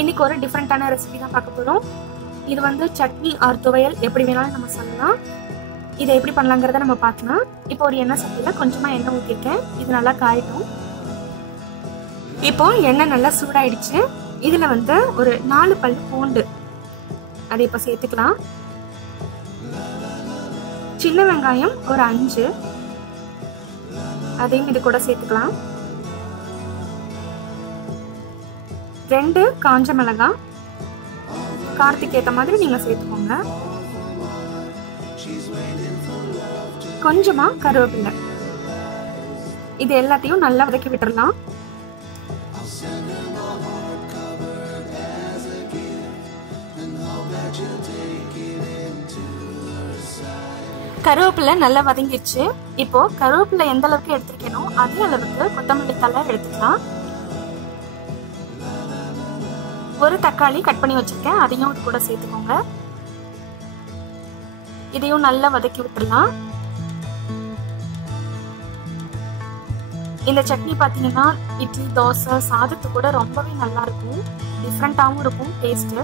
இன்னைக்கு ஒரு டிஃப்ரெண்டான ரெசிபி தான் பார்க்க போறோம். இது வந்து சட்னி ஆர் துவையல் எப்படி வேணாலும் நம்ம சொல்லலாம். இதை எப்படி பண்ணலாங்கிறத நம்ம பார்க்கலாம். இப்போ ஒரு எண்ணெய் சட்டியில கொஞ்சமா எண்ணெய் ஊற்றிருக்கேன். இது நல்லா காயட்டும். இப்போ எண்ணெய் நல்லா சூடாயிடுச்சு. இதுல வந்து ஒரு 4 பல் பூண்டு அதை இப்போ சேர்த்துக்கலாம். சின்ன வெங்காயம் ஒரு 5 அதையும் இது கூட சேர்த்துக்கலாம். 2 காஞ்ச மிளகாய் காரத்துக்கு ஏற்ற மாதிரி நீங்க சேர்த்துக்கோங்க. கொஞ்சமா கருவேப்பிலை. இது எல்லாத்தையும் நல்லா வதக்கி விட்டுறலாம். கருவேப்பிலை நல்லா வதங்கிடுச்சு. இப்போ கருவேப்பிலை எந்த அளவுக்கு எடுத்துருக்கேனோ அதே அளவுக்கு கொத்தமல்லி தழை எடுத்துக்கலாம். ஒரு தக்காளி கட் பண்ணி வச்சிருக்கேன், அதையும் இது கூட சேர்த்துக்கோங்க. இதையும் நல்லா வதக்கி விட்டுறலாம். இந்த சட்னி பாத்தீங்கன்னா இட்லி, தோசை, சாதத்து கூட ரொம்பவே நல்லா இருக்கும். டிஃப்ரெண்டாவும் இருக்கும் டேஸ்ட்.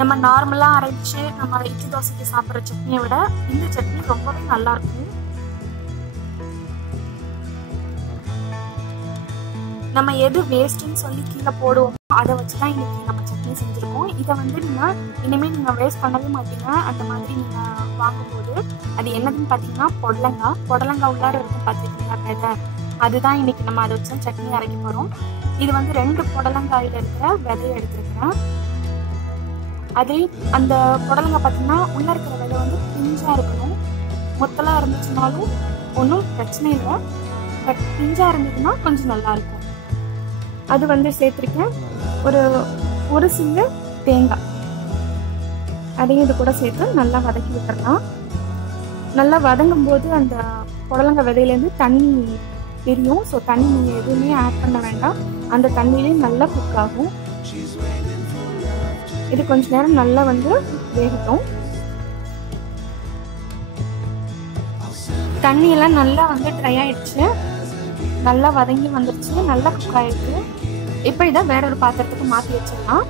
நம்ம நார்மலா அரைச்சு நம்ம இட்லி தோசைக்கு சாப்பிட்ற சட்னியை விட இந்த சட்னி ரொம்பவே நல்லா இருக்கும். நம்ம எது வேஸ்ட்ன்னு சொல்லி கீழே போடுவோமோ அதை வச்சுதான் இன்னைக்கு நம்ம சட்னி செஞ்சிருக்கோம். இதை வந்து இனிமேல் நீங்க வேஸ்ட் பண்ணவே மாட்டீங்க. அந்த மாதிரி நீங்க வாங்கும்போது அது என்னதுன்னு பாத்தீங்கன்னா புடலங்காய் உள்ளார இருக்கும் பார்த்துருக்கீங்களா விதை, அதுதான் இன்னைக்கு நம்ம அதை வச்சு சட்னி அரைக்க போறோம். இது வந்து 2 புடலங்காயில இருக்கிற விதையை எடுத்துருக்கிறேன். அதே அந்த புடலங்காய் பார்த்தீங்கன்னா உள்ள இருக்கிற விதை வந்து பிஞ்சா இருக்கணும். மொத்தலா இருந்துச்சுனாலும் ஒன்றும் பிரச்சனை இல்லை, பட் பிஞ்சா இருந்ததுன்னா கொஞ்சம் நல்லா இருக்கும். அது வந்து சேர்த்துருக்கேன். ஒரு சில்லு தேங்காய் அதையும் இது கூட சேர்த்து நல்லா வதக்கி விட்டுறலாம். நல்லா வதங்கும் போது அந்த புடலங்காய் விதையிலேருந்து தண்ணி தெரியும். ஸோ தண்ணி நீங்கள் எதுவுமே ஆட் பண்ண வேண்டாம். அந்த தண்ணியிலே நல்லா குக் ஆகும். இது கொஞ்ச நேரம் நல்லா வந்து வேகட்டும். தண்ணியெல்லாம் நல்லா வந்து ட்ரை ஆயிடுச்சு. நல்லா வதங்கி வந்துருச்சு, நல்லா குக் ஆயிருக்கு. இப்போ இதை வேற ஒரு பாத்திரத்துக்கு மாற்றி வச்சிடலாம்.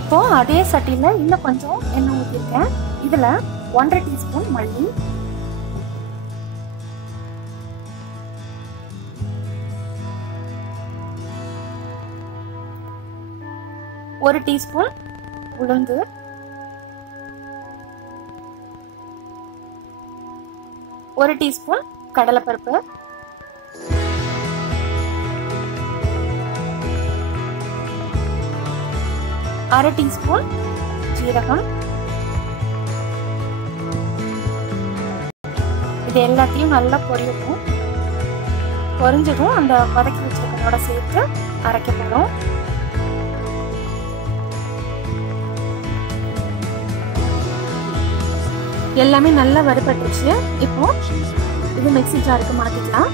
இப்போ அதே சட்டியில இன்னும் கொஞ்சம் எண்ணெய் ஊற்றிருக்கேன். இதுல 1.5 டீஸ்பூன் மல்லி, 1 டீஸ்பூன் உளுந்து, 1 டீஸ்பூன் கடலைப்பருப்பு, 1/2 டீஸ்பூன் ஜீரகம். இது எல்லாத்தையும் நல்லா பொரியட்டும். பொரிஞ்சதும் அந்த வதக்கி வச்சிருக்கிறதோட சேர்த்து அரைக்க போறோம். எல்லாமே நல்லா வறுபட்டுருச்சு. இப்போ இது மிக்ஸி ஜாருக்கு மாத்திக்கலாம்.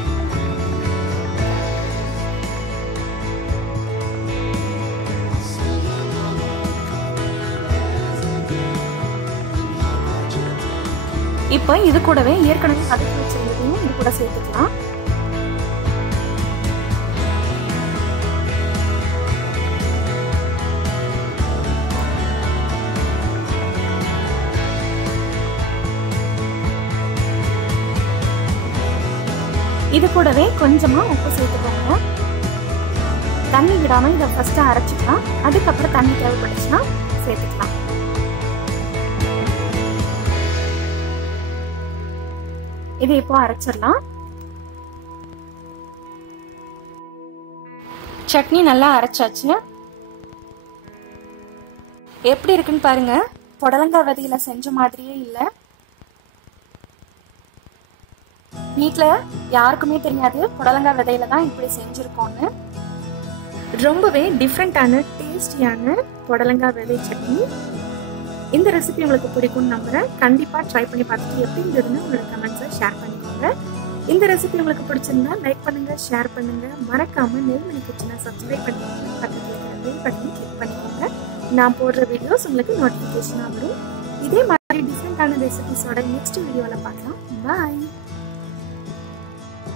இப்போ இது கூடவே ஏற்கனவே வதக்கி வச்சிருந்ததையும் இது கூட சேர்த்துக்கலாம். இது கூடவே கொஞ்சமா உப்பு சேர்த்துக்கோங்க. தண்ணி விடாம இதை ஃபர்ஸ்ட் அரைச்சிக்கலாம். அதுக்கப்புறம் தண்ணி தேவைப்பட்டுச்சுன்னா சேர்த்துக்கலாம். இதை இப்போ அரைச்சிடலாம். சட்னி நல்லா அரைச்சாச்சு. எப்படி இருக்குன்னு பாருங்க. புடலங்காய் விதையில செஞ்ச மாதிரியே இல்லை. வீட்டுல யாருக்குமே தெரியாது புடலங்காய் விதையில தான் இப்படி செஞ்சிருக்கோம்னு. ரொம்பவே டிஃப்ரெண்டான டேஸ்டியான புடலங்காய் விதை சட்னி. இந்த ரெசிபி உங்களுக்கு பிடிக்கும்னு நம்புறேன். கண்டிப்பா ட்ரை பண்ணி பார்த்துட்டு எப்படி இருந்ததுன்னு உங்களோட கமெண்ட்ஸை ஷேர் பண்ணிக்கோங்க. இந்த ரெசிபி உங்களுக்கு பிடிச்சிருந்தா லைக் பண்ணுங்க, ஷேர் பண்ணுங்க. மறக்காம நெல்மணி கிச்சனை சப்ஸ்கிரைப் பண்ணிக்கோங்க. பக்கத்துல இருக்கிற பெல் பட்டனை கிளிக் பண்ணிக்கோங்க. நான் போடுற வீடியோஸ் உங்களுக்கு நோட்டிஃபிகேஷனா வரும். இதே மாதிரி டிஃப்ரெண்ட் டிஃப்ரெண்ட்டான ரெசிபிஸோட நெக்ஸ்ட் வீடியோவில் பார்க்கலாம். பாய்.